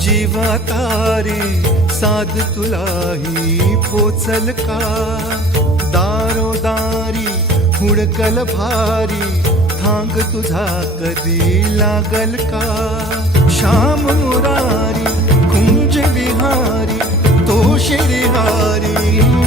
जीवातारे साध तुलाही पोचल का? दारोदारी हुडकल भारी थांग तुझा कधी लागल का? श्याम मुरारी कुंज विहारी तो शिरिहारी.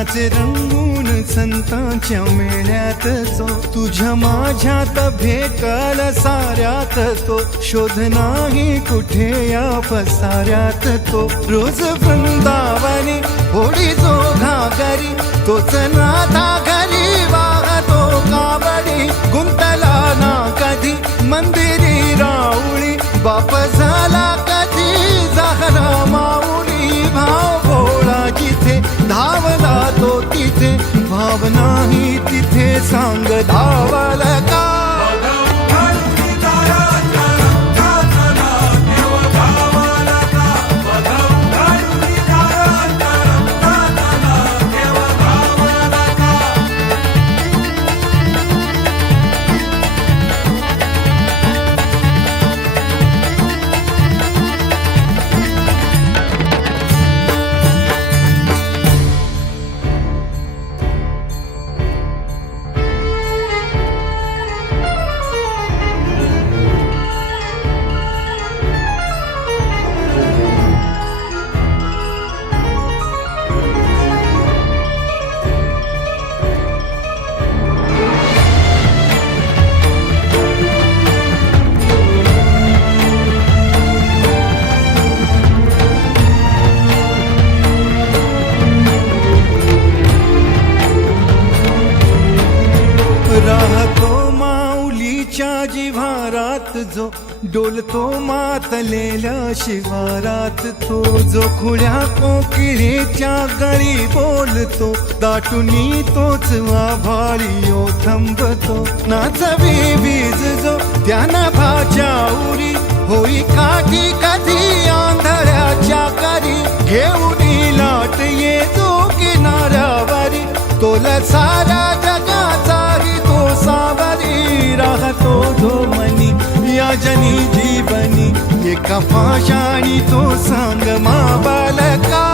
नाचे रंगून संतांच्या मेळ्यात तो तुझ्या माझ्यात भेटल साऱ्यात तो. शोध नाही कुठे या पसाऱ्यात तो. रोज वृंदावनी होडी जो घागरी तोच नाथा घरी वाहतो काबडी गुंतला ना कधी मंदिरी राऊळी बाप नाही तिथे सांग धावल. जिव्हारात जो डोलतो मातलेल्या शिवारात तो जो खुळ्या कोकिळेच्या गळी बोलतो दाटुनी तोच आभाळी ओ थांबतो. नाचवी बीज जो त्याना भाच्या उरी होई काठी कधी आंधळ्याच्या करी घेऊन लाट ये जो किनाऱ्यावरी. तोल सारा जनी जीवनी एका पाशाणी तो सांग मा बालका